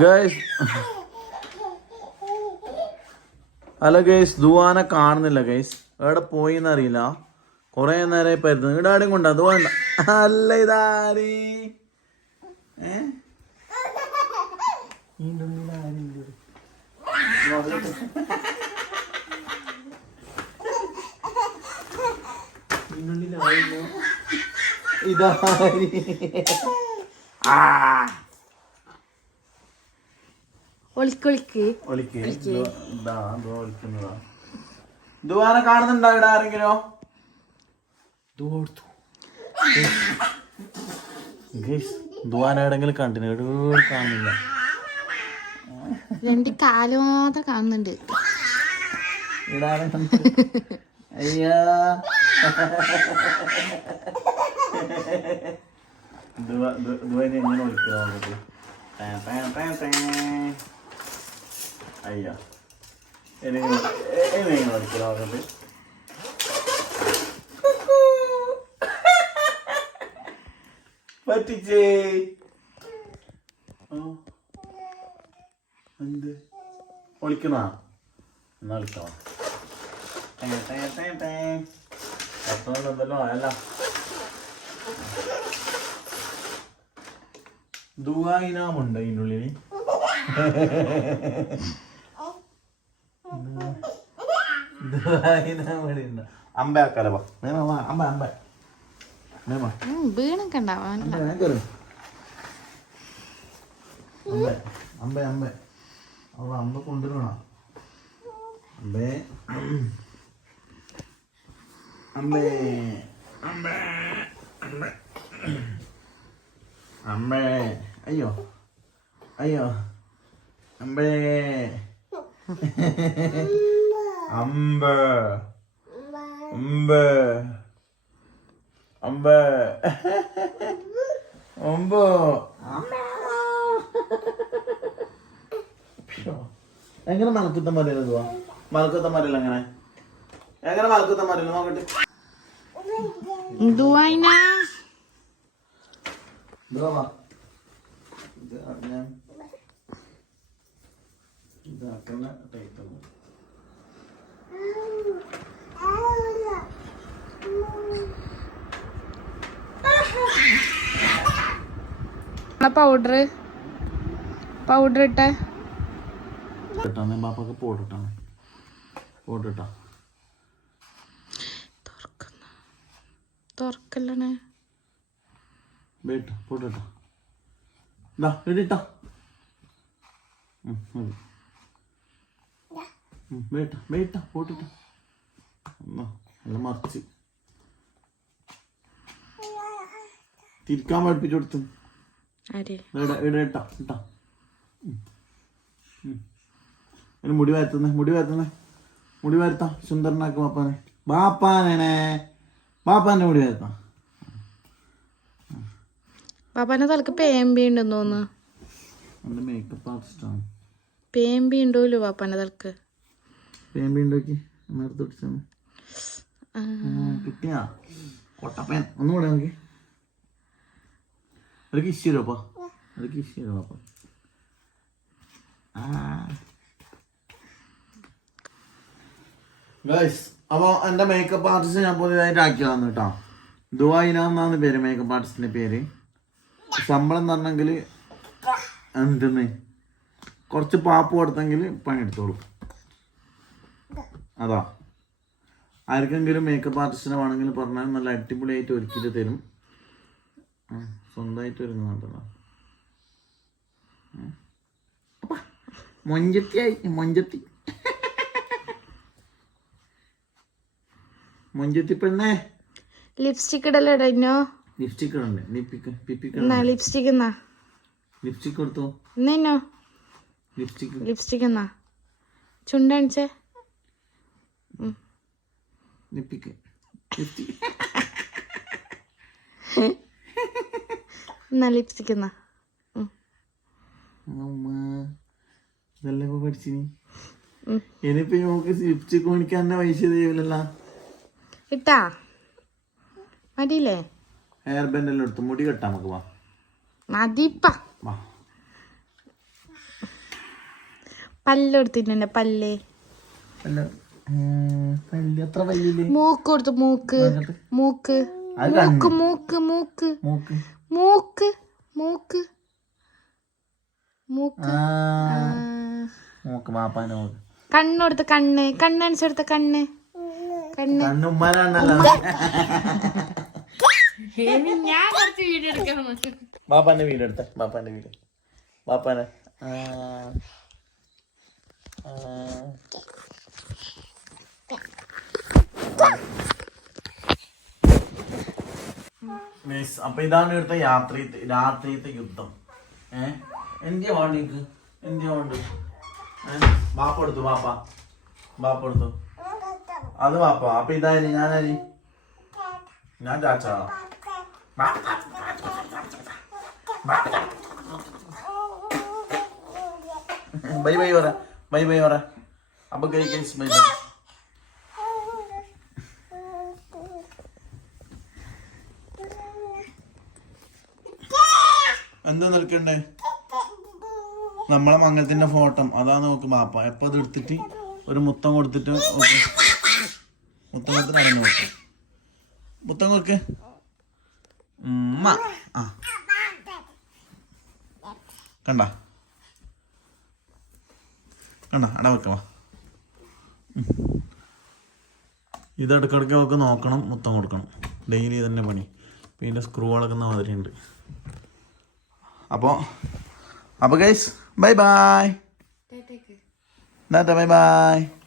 Guys അല്ല guys ദുവാന കാണുന്നില്ല guys എവിടെ പോയി എന്നറിയില്ല കുറെ നേരമായി പരുന്നു ഇവിടെ ആടെയും കൊണ്ട വേണ്ട അല്ല ഇതാരി? ഇതാരി? ഇതിന്റെ ഉള്ളിൽ ആരുണ്ട് ഇവിടെ? നോക്കട്ടെ. ഇതിന്റെ ഉള്ളിൽ ആരുണ്ടോ? ഇതാരി ആ ഒളിക്കൊളിക്ക് ദുവാനെ കാണുന്നുണ്ടോ ഇവിടെ ആരെങ്കിലോ? ദുവാന എവിടെങ്കിലും കണ്ടിന്? കാണുന്നില്ല. രണ്ട് കാൽ മാത്രം കാണുന്നുണ്ട്? അയ്യാ. ദുവ- ദു- ദുവനെ എങ്ങനെ ടാൻ ടാൻ. അയ്യാ. എന്നെ എങ്ങനെ വിളിക്കുക നോക്കട്ടെ പറ്റിച്ചേ. എന്ത്? ഒളിക്കണോ എന്നാ വിളിക്കാം എന്തല്ലോ അല്ല. ദുവായിനാമുണ്ട് ഇതിന്റെ ഉള്ളിൽ അമ്പ ആക്കാലോ മേമ അമ്പ അമ്പ മേമ ഉം, വീണൊക്കെ ഉണ്ടാവാൻ അമ്പ ഞാൻ കയറും അമ്പ അമ്പ അമ്പ അവ അമ്പ കൊണ്ടുവരണോ അമ്പേ അമ്പേ അമ്പേ അമ്പേ അമ്പേ അയ്യോ അയ്യോ അമ്പേ. അമ്പ. അമ്പ. അമ്പ. അമ്പ. എങ്ങനെ മലക്കുത്തം പറയരുത് മലക്കുത്തം പറയില്ല എങ്ങനെ? എങ്ങനെ മലക്കുത്തം പറയില്ല നോക്കട്ടെ. ഞാൻ ഇതാക്കുന്ന ടൈപ്പ് പൗഡർ പൗഡർ ഇട്ട. ഇട്ടാണ് ബാപ്പൊക്കെ തുറക്കുന്ന. തുറക്കല്ലേ ബേട്ട പൗഡർ ഇട്ടാ. ഇതാ ഇടിട്ടാ മതി. വേട്ട വേട്ട പോട്ടിട്ടാ. മറിച്ച്. തിരിക്കാൻ പഠിപ്പിച്ചു കൊടുത്തു. മുടി വരുത്തുന്നേ മുടി വരുത്തുന്നേ. മുടി വരുത്താം സുന്ദരനാക്കും ബാപ്പാനെ. ബാപ്പാനെ ബാപ്പാന്റെ മുടി വരുത്താം. പാപ്പാന്റെ തലക്ക് പേമ്പി ഉണ്ടെന്ന് തോന്നുന്നു. പേമ്പി ഉണ്ടോലോ പാപ്പാന്റെ തലക്ക്? പേമ്പി ഉണ്ടാക്കി. നേരത്തെ പിടിച്ചാണ് കിട്ടിയാ? കൊട്ടപ്പൻ. ഒന്നുകൂടെ നോക്കി ഒരു കിസ് തരുമപ്പാ ഒരു കിസ് തരുമോ ഗൈസ് അപ്പോൾ എന്റെ മേക്കപ്പ് ആർട്ടിസ്റ്റ് ഞാൻ പുതിയതായിട്ട് ആക്കിയതാണ് കേട്ടോ. ദുബായിന എന്നാണ് പേര് മേക്കപ്പ് ആർട്ടിസ്റ്റിന്റെ പേര്. ശമ്പളം തന്നെങ്കിൽ എന്തെന്ന്? കുറച്ച് പാപ്പ് കൊടുത്തെങ്കിൽ പണിയെടുത്തോളൂ. അതാ. ആർക്കെങ്കിലും മേക്കപ്പ് ആർട്ടിസ്റ്റിനെ വേണമെങ്കിൽ പറഞ്ഞാൽ നല്ല അടിപൊളിയായിട്ട് ഒരുക്കിയിട്ട് തരും. സ്വന്തമായിട്ട് ഒരുങ്ങുന്നുണ്ടല്ലോ മൊഞ്ചത്തിയായി മൊഞ്ചത്തി. മൊഞ്ചത്തി പെണ്ണേ. ലിപ്സ്റ്റിക് ഇടലിടഞ്ഞോ ലിപ്സ്റ്റിക് ഇടണ്ടേ? ലിപ്സ്റ്റിക് എന്നാ ലിപ്സ്റ്റിക് കൊടുത്തു? എന്നോ ലിപ്സ്റ്റിക് ലിപ്സ്റ്റിക് എന്നാ ചുണ്ടണിച്ചേ ലിപ്പിക്ക് ലിപ്സ്റ്റിക് എന്നാ ലിപ്സ്റ്റിക് എന്നാ? ഉം. അമ്മ ഇതെല്ലാം ഇപ്പൊ പഠിച്ചിനി. ഇനിയിപ്പോ നമുക്ക് ലിപ്സ്റ്റിക് മേടിക്കാൻ തന്നെ പൈസ ചെയ്യൂലല്ലോ ഇട്ടാ? മതിയില്ലേ? ഹെയർ ബാൻഡ് എല്ലാം എടുത്ത് മുടി കെട്ടാം നമുക്ക് വാ. മതിപ്പ വാ. പല്ല്. പല്ല്. എത്ര വലിയ മൂക്ക് കൊടുത്തു മൂക്ക്. മൂക്ക്. മൂക്ക് മൂക്ക് മൂക്ക്. മൂക്ക്. മൂക്ക് മൂക്ക്. മൂക്ക്. മൂക്ക് മാപ്പാന്റെ മൂക്ക്. കണ്ണൊടുത്ത് കണ്ണ്. കണ്ണടിച്ചെടുത്ത കണ്ണ്. കണ്ണ്. ഞാൻ കുറച്ച് വീഡിയോ എടുക്കാൻ ബാപ്പാന്റെ വീട് എടുത്ത. ബാപ്പാന്റെ വീട് ബാപ്പാന്റെ ആ. ആ. Nice. അപ്പൊ ഇതാണ് ഇവിടുത്തെ രാത്രി രാത്രിയത്തെ യുദ്ധം. ഏ? എന്തിയാ വേണ്ട നിനക്ക് എന്തിയാ വേണ്ട? ബാപ്പ എടുത്തു ബാപ്പ. ബാപ്പ എടുത്തു അത് ബാപ്പ. അപ്പൊ ഇതായി ഞാനായി ഞാൻ ചാച്ചാ. ബൈ ബൈ പറ. ബൈ ബൈ പറ. അപ്പൊ കൈ കൈ ബൈ ബൈ. എന്താ നിൽക്കണ്ടേ? നമ്മളെ മംഗലത്തിന്റെ ഫോട്ടോ. അതാ നോക്ക് മാപ്പ എപ്പ അത് എടുത്തിട്ട്? ഒരു മുത്തം കൊടുത്തിട്ട് മുത്തം കൊടുത്തിട്ട് നടന്നു മുത്തം കൊടുക്ക്. ആ. കണ്ട? കണ്ട? അട വെക്കവാ ഇത് ഇടയ്ക്കിടയ്ക്ക് അവൾക്ക് നോക്കണം മുത്തം കൊടുക്കണം. ഡെയിലി തന്നെ പണി. പിന്നെ സ്ക്രൂ അളക്കുന്ന മാതിരി ഉണ്ട് അപ്പോൾ അപ്പോൾ guys bye bye bye bye